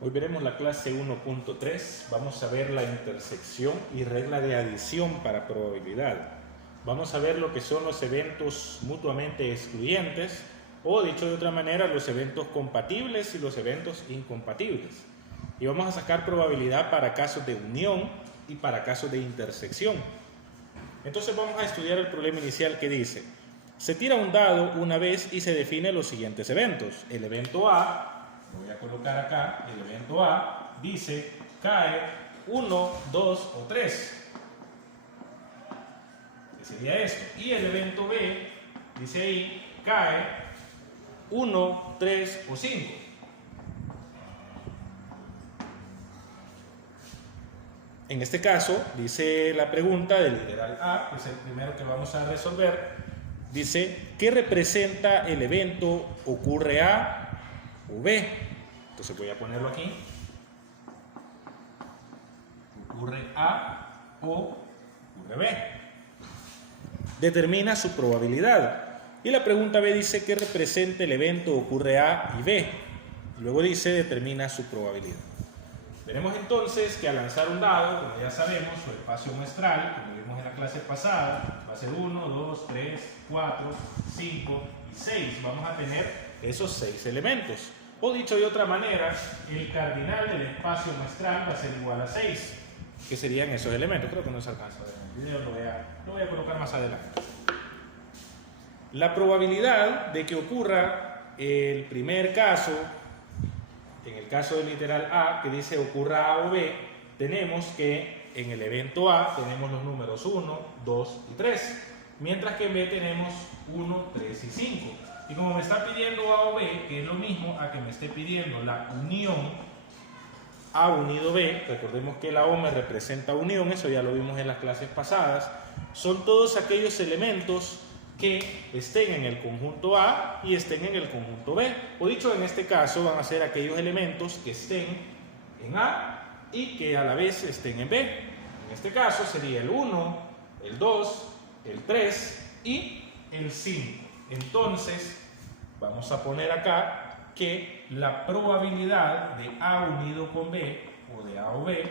Hoy veremos la clase 1.3, vamos a ver la intersección y regla de adición para probabilidad. Vamos a ver lo que son los eventos mutuamente excluyentes o, dicho de otra manera, los eventos compatibles y los eventos incompatibles. Y vamos a sacar probabilidad para casos de unión y para casos de intersección. Entonces vamos a estudiar el problema inicial que dice: se tira un dado una vez y se define los siguientes eventos. El evento A, lo voy a colocar acá, el evento A dice cae 1, 2 o 3. ¿Qué sería esto? Y el evento B dice ahí cae 1, 3 o 5. En este caso, dice la pregunta del literal A, que es el primero que vamos a resolver, dice, ¿qué representa el evento ocurre A o B? Entonces voy a ponerlo aquí. Ocurre A o ocurre B. Determina su probabilidad. Y la pregunta B dice, ¿qué representa el evento ocurre A y B? Y luego dice, determina su probabilidad. Veremos entonces que al lanzar un dado, como ya sabemos, su espacio muestral, como vimos en la clase pasada, va a ser 1, 2, 3, 4, 5 y 6. Vamos a tener esos 6 elementos. O dicho de otra manera, el cardinal del espacio muestral va a ser igual a 6, que serían esos elementos. Creo que no se alcanza a ver en el video, lo voy a colocar más adelante. La probabilidad de que ocurra el primer caso, en el caso del literal A, que dice ocurra A o B, tenemos que en el evento A tenemos los números 1, 2 y 3, mientras que en B tenemos 1, 3 y 5. Y como me está pidiendo A o B, que es lo mismo a que me esté pidiendo la unión A unido B, recordemos que la O me representa unión, eso ya lo vimos en las clases pasadas, son todos aquellos elementos que estén en el conjunto A y estén en el conjunto B. O dicho en este caso, van a ser aquellos elementos que estén en A y que a la vez estén en B. En este caso sería el 1, el 2, el 3 y el 5. Entonces, vamos a poner acá que la probabilidad de A unido con B o de A o B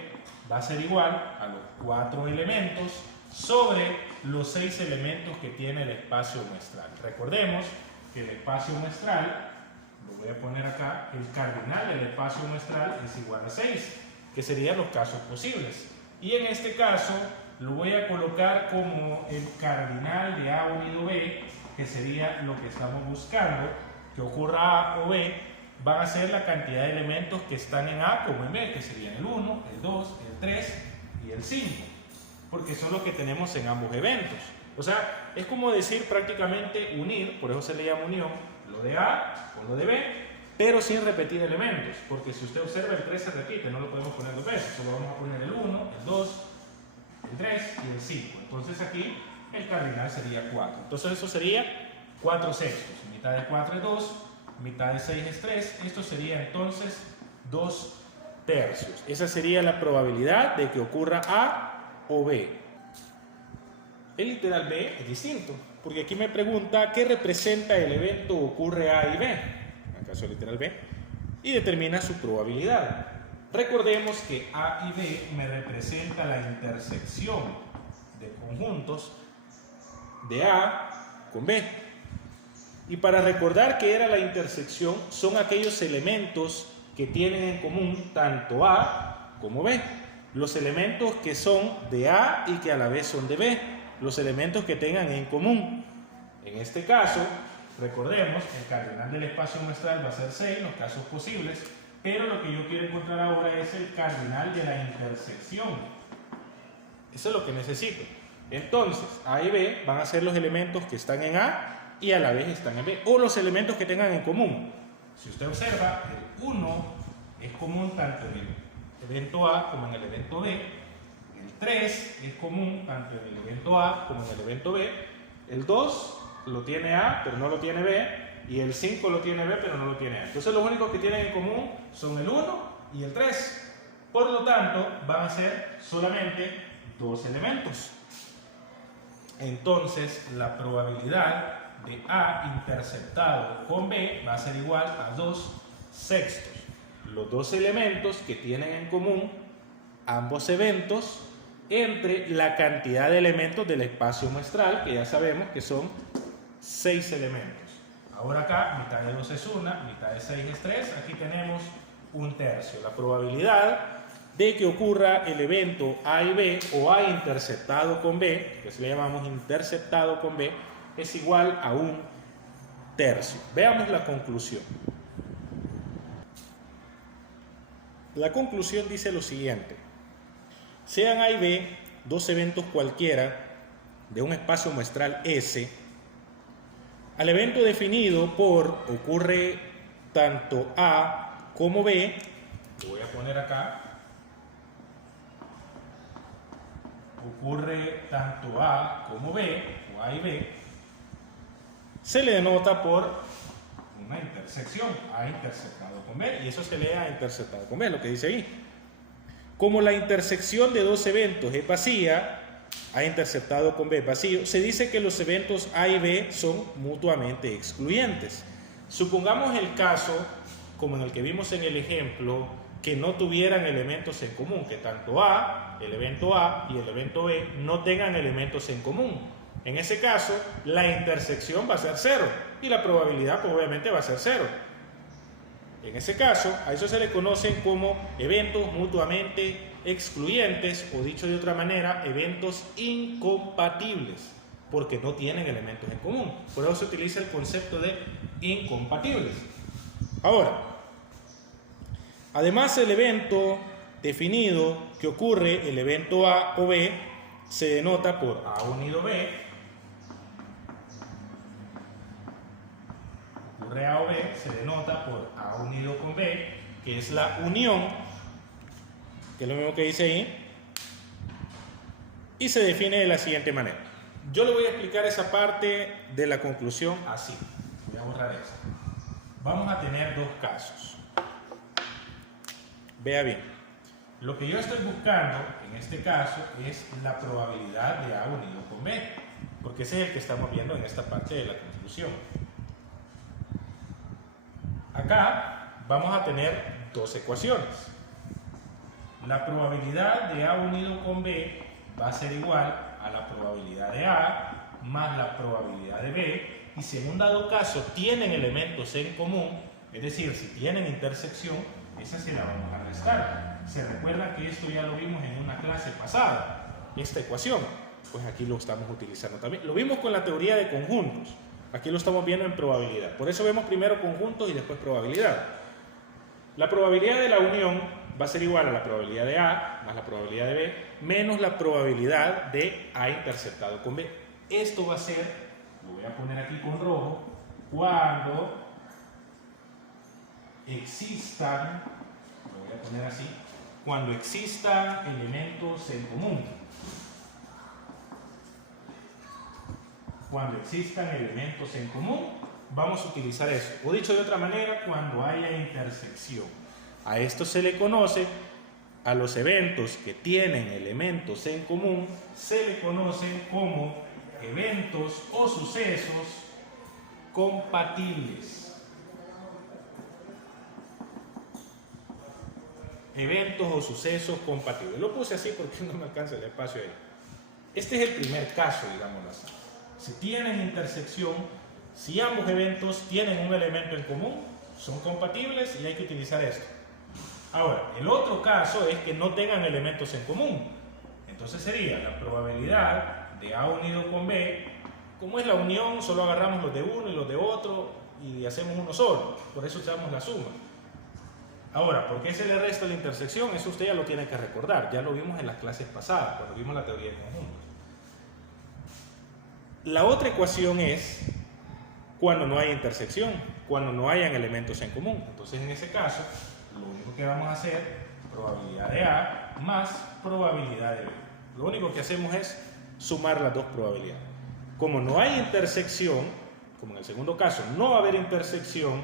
va a ser igual a los 4 elementos sobre los 6 elementos que tiene el espacio muestral. Recordemos que el espacio muestral, lo voy a poner acá, el cardinal del espacio muestral es igual a 6, que serían los casos posibles. Y en este caso lo voy a colocar como el cardinal de A unido B, que sería lo que estamos buscando, que ocurra A o B, van a ser la cantidad de elementos que están en A como en B, que serían el 1, el 2, el 3 y el 5. Porque son los que tenemos en ambos eventos. O sea, es como decir prácticamente unir, por eso se le llama unión, lo de A con lo de B, pero sin repetir elementos, porque si usted observa el 3 se repite, no lo podemos poner dos veces, solo vamos a poner el 1, el 2, el 3 y el 5. Entonces aquí el cardinal sería 4. Entonces eso sería 4 sextos, mitad de 4 es 2, mitad de 6 es 3, esto sería entonces 2 tercios. Esa sería la probabilidad de que ocurra A o B. El literal B es distinto, porque aquí me pregunta qué representa el evento ocurre A y B, en el caso del literal B, y determina su probabilidad. Recordemos que A y B me representa la intersección de conjuntos de A con B. Y para recordar que era la intersección, son aquellos elementos que tienen en común tanto A como B. Los elementos que son de A y que a la vez son de B, los elementos que tengan en común. En este caso, recordemos, el cardinal del espacio muestral va a ser 6, los casos posibles, pero lo que yo quiero encontrar ahora es el cardinal de la intersección. Eso es lo que necesito. Entonces, A y B van a ser los elementos que están en A y a la vez están en B, o los elementos que tengan en común. Si usted observa, el 1 es común tanto en el evento A como en el evento B, el 3 es común tanto en el evento A como en el evento B, el 2 lo tiene A pero no lo tiene B, y el 5 lo tiene B pero no lo tiene A. Entonces los únicos que tienen en común son el 1 y el 3. Por lo tanto, van a ser solamente 2 elementos. Entonces la probabilidad de A interceptado con B va a ser igual a 2 sextos. los dos elementos que tienen en común ambos eventos entre la cantidad de elementos del espacio muestral, que ya sabemos que son 6 elementos. Ahora acá, mitad de 2 es 1, mitad de 6 es 3, aquí tenemos 1/3. La probabilidad de que ocurra el evento A y B, o A interceptado con B, que se le llamamos interceptado con B, es igual a 1/3. Veamos la conclusión. La conclusión dice lo siguiente: sean A y B dos eventos cualquiera de un espacio muestral S, al evento definido por ocurre tanto A como B, lo voy a poner acá, ocurre tanto A como B, o A y B, se le denota por una intersección, A interceptado con B, y eso se lee A interceptado con B, lo que dice ahí. Como la intersección de dos eventos es vacía, A interceptado con B vacío, se dice que los eventos A y B son mutuamente excluyentes. Supongamos el caso, como en el que vimos en el ejemplo, que no tuvieran elementos en común, que tanto A, el evento A y el evento B no tengan elementos en común. En ese caso, la intersección va a ser 0 y la probabilidad pues, obviamente va a ser 0. En ese caso, a eso se le conocen como eventos mutuamente excluyentes, o dicho de otra manera, eventos incompatibles, porque no tienen elementos en común. Por eso se utiliza el concepto de incompatibles. Ahora, además el evento definido que ocurre, el evento A o B, se denota por A unido B, ocurre A o B, se denota por A unido con B, que es la unión, que es lo mismo que dice ahí, y se define de la siguiente manera. Yo le voy a explicar esa parte de la conclusión así. Voy a borrar esto. Vamos a tener dos casos. Vea bien. Lo que yo estoy buscando en este caso es la probabilidad de A unido con B, porque ese es el que estamos viendo en esta parte de la conclusión. Acá vamos a tener dos ecuaciones. La probabilidad de A unido con B va a ser igual a la probabilidad de A más la probabilidad de B, y si en un dado caso tienen elementos en común, es decir, si tienen intersección, esa se la vamos a restar. Se recuerda que esto ya lo vimos en una clase pasada, esta ecuación, pues aquí lo estamos utilizando también. Lo vimos con la teoría de conjuntos, aquí lo estamos viendo en probabilidad. Por eso vemos primero conjuntos y después probabilidad. La probabilidad de la unión va a ser igual a la probabilidad de A más la probabilidad de B menos la probabilidad de A interceptado con B. Esto va a ser, lo voy a poner aquí con rojo, cuando existan, lo voy a poner así, cuando existan elementos en común. Cuando existan elementos en común, vamos a utilizar eso. O dicho de otra manera, cuando haya intersección. A esto se le conoce, a los eventos que tienen elementos en común, se le conocen como eventos o sucesos compatibles. Eventos o sucesos compatibles. Lo puse así porque no me alcanza el espacio ahí. Este es el primer caso, digámoslo así. Si tienen intersección, si ambos eventos tienen un elemento en común, son compatibles y hay que utilizar esto. Ahora, el otro caso es que no tengan elementos en común. Entonces sería la probabilidad de A unido con B. Como es la unión, solo agarramos los de uno y los de otro y hacemos uno solo. Por eso usamos la suma. Ahora, ¿por qué se le resta la intersección? Eso usted ya lo tiene que recordar. Ya lo vimos en las clases pasadas, cuando vimos la teoría de conjuntos. La otra ecuación es cuando no hay intersección, cuando no hayan elementos en común. Entonces, en ese caso, lo único que vamos a hacer, probabilidad de A más probabilidad de B. Lo único que hacemos es sumar las dos probabilidades. Como no hay intersección, como en el segundo caso, no va a haber intersección,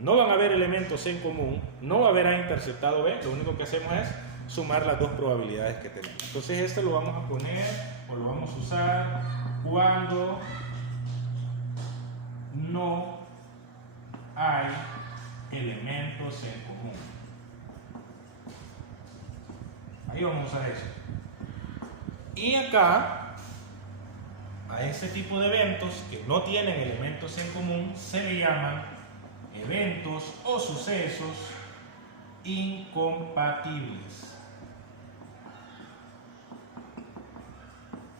no van a haber elementos en común, no va a haber A interceptado B, lo único que hacemos es sumar las dos probabilidades que tenemos. Entonces, este lo vamos a poner o lo vamos a usar cuando no hay elementos en común. Ahí vamos a usar eso. Y acá, a ese tipo de eventos que no tienen elementos en común, se le llaman eventos o sucesos incompatibles.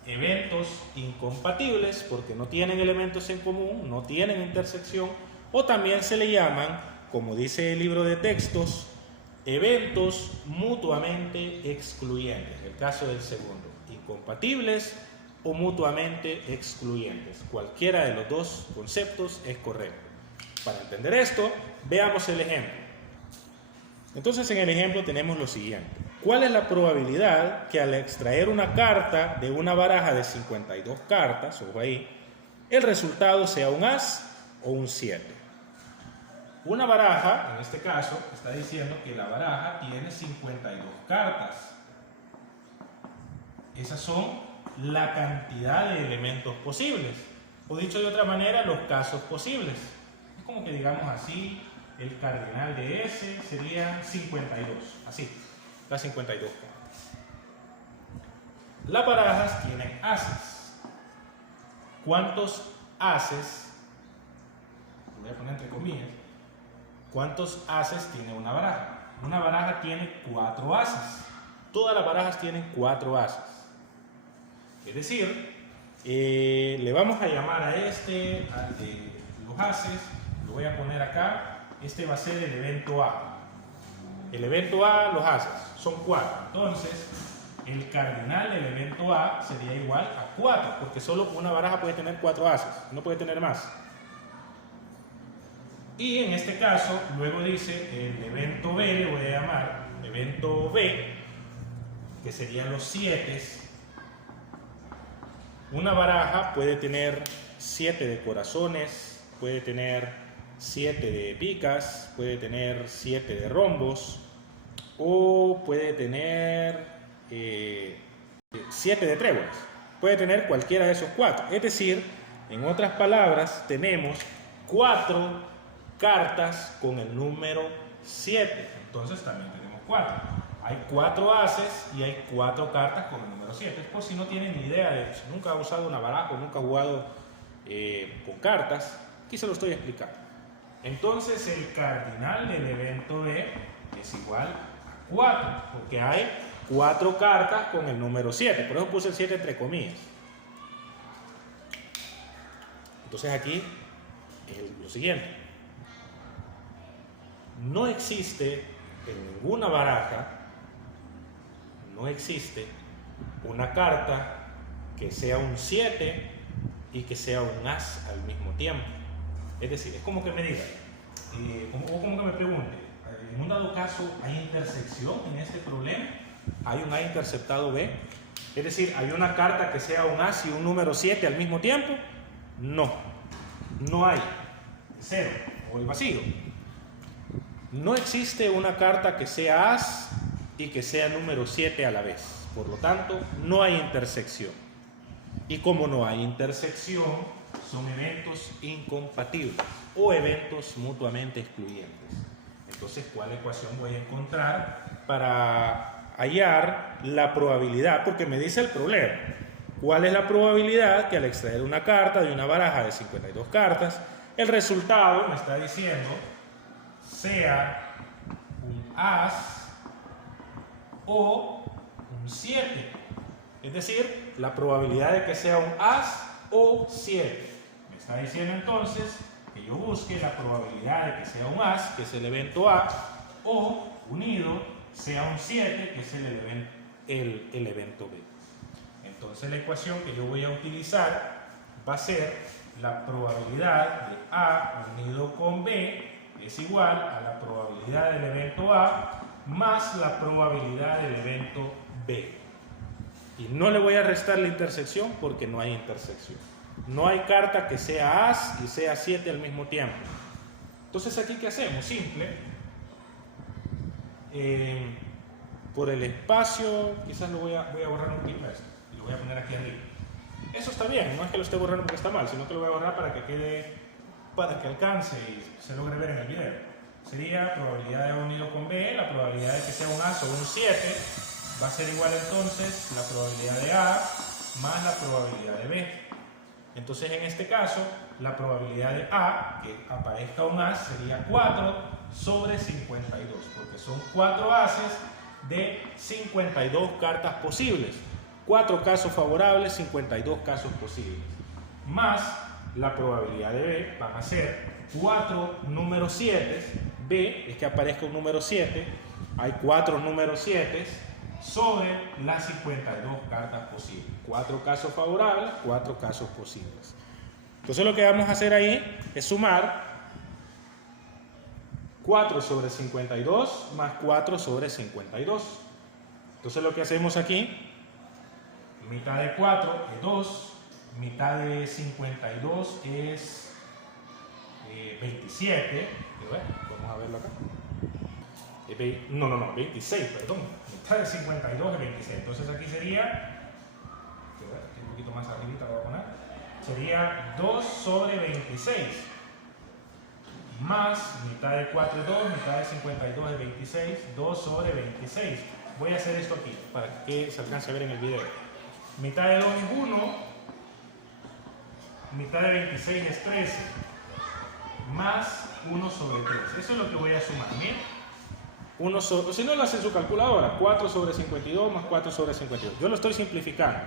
Eventos incompatibles porque no tienen elementos en común, no tienen intersección, o también se le llaman, como dice el libro de textos, eventos mutuamente excluyentes. El caso del segundo, incompatibles o mutuamente excluyentes. Cualquiera de los dos conceptos es correcto. Para entender esto, veamos el ejemplo. Entonces, en el ejemplo tenemos lo siguiente. ¿Cuál es la probabilidad que al extraer una carta de una baraja de 52 cartas, ojo ahí, el resultado sea un as o un 7? Una baraja, en este caso, está diciendo que la baraja tiene 52 cartas. Esas son la cantidad de elementos posibles. O dicho de otra manera, los casos posibles. Es como que digamos así, el cardinal de S sería 52. Así, las 52 cartas. Las barajas tienen ases. ¿Cuántos ases? Lo voy a poner entre comillas. ¿Cuántos ases tiene una baraja? Una baraja tiene 4 ases. Todas las barajas tienen 4 ases. Es decir, le vamos a llamar a este, al de los ases, lo voy a poner acá. Este va a ser el evento A. El evento A, los ases, son 4. Entonces, el cardinal del evento A sería igual a 4, porque solo una baraja puede tener 4 ases, no puede tener más. Y en este caso, luego dice el evento B, le voy a llamar evento B, que serían los 7. Una baraja puede tener 7 de corazones, puede tener 7 de picas, puede tener 7 de rombos, o puede tener 7 de tréboles. Puede tener cualquiera de esos 4. Es decir, en otras palabras, tenemos 4 cartas con el número 7. Entonces también tenemos 4. Hay 4 ases y hay 4 cartas con el número 7. Es por si no tienen ni idea de si nunca ha usado una baraja o nunca ha jugado con cartas, aquí se lo estoy explicando. Entonces el cardinal del evento B es igual a 4, porque hay 4 cartas con el número 7. Por eso puse el 7 entre comillas. Entonces aquí es lo siguiente. No existe en ninguna baraja, no existe una carta que sea un 7 y que sea un as al mismo tiempo. Es decir, es como que me diga, o como que me pregunte, en un dado caso, ¿hay intersección en este problema? ¿Hay un A interceptado B? Es decir, ¿hay una carta que sea un as y un número 7 al mismo tiempo? No, no hay. 0 o el vacío. No existe una carta que sea as y que sea número 7 a la vez. Por lo tanto, no hay intersección. Y como no hay intersección, son eventos incompatibles o eventos mutuamente excluyentes. Entonces, ¿cuál ecuación voy a encontrar para hallar la probabilidad? Porque me dice el problema. ¿Cuál es la probabilidad que al extraer una carta de una baraja de 52 cartas, el resultado, me está diciendo, sea un as o un 7? Es decir, la probabilidad de que sea un as o 7. Me está diciendo entonces que yo busque la probabilidad de que sea un as, que es el evento A, o unido sea un 7, que es el evento B. Entonces la ecuación que yo voy a utilizar va a ser la probabilidad de A unido con B es igual a la probabilidad del evento A más la probabilidad del evento B. Y no le voy a restar la intersección porque no hay intersección. No hay carta que sea as y sea 7 al mismo tiempo. Entonces aquí, ¿qué hacemos? Simple. Por el espacio, quizás lo voy a borrar un poquito esto y lo voy a poner aquí arriba. Eso está bien, no es que lo esté borrando porque está mal, sino que lo voy a borrar para que quede, para que alcance y se logre ver en el video. Sería probabilidad de A unido con B, la probabilidad de que sea un as o un 7, va a ser igual entonces la probabilidad de A más la probabilidad de B. Entonces en este caso, la probabilidad de A, que aparezca un as, sería 4 sobre 52, porque son 4 ases de 52 cartas posibles. 4 casos favorables, 52 casos posibles. Más la probabilidad de B van a ser 4 números 7. B es que aparezca un número 7. Hay 4 números 7 sobre las 52 cartas posibles. 4 casos favorables, 4 casos posibles. Entonces lo que vamos a hacer ahí es sumar 4 sobre 52 más 4 sobre 52. Entonces lo que hacemos aquí, mitad de 4 es 2, mitad de 52 es 27. Vamos a verlo acá. 26, perdón. Mitad de 52 es 26. Entonces aquí sería, un poquito más arribita lo voy a poner, sería 2 sobre 26. Más mitad de 4 es 2, mitad de 52 es 26, 2 sobre 26. Voy a hacer esto aquí para que se alcance a ver en el video. Mitad de 2 es 1, mitad de 26 es 13, más 1 sobre 3. Eso es lo que voy a sumar. Miren, si no lo hace en su calculadora, 4 sobre 52 más 4 sobre 52. Yo lo estoy simplificando.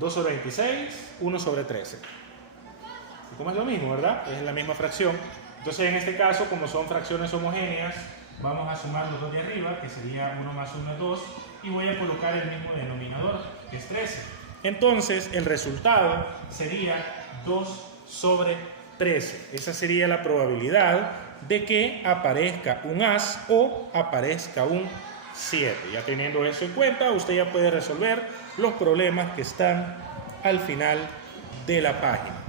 2 sobre 26, 1 sobre 13. Y como es lo mismo, ¿verdad? Es la misma fracción. Entonces en este caso, como son fracciones homogéneas, vamos a sumar los dos de arriba, que sería 1 más 1 es 2, y voy a colocar el mismo denominador, que es 13. Entonces el resultado sería 2 sobre 13. Esa sería la probabilidad de que aparezca un as o aparezca un 7. Ya teniendo eso en cuenta, usted ya puede resolver los problemas que están al final de la página.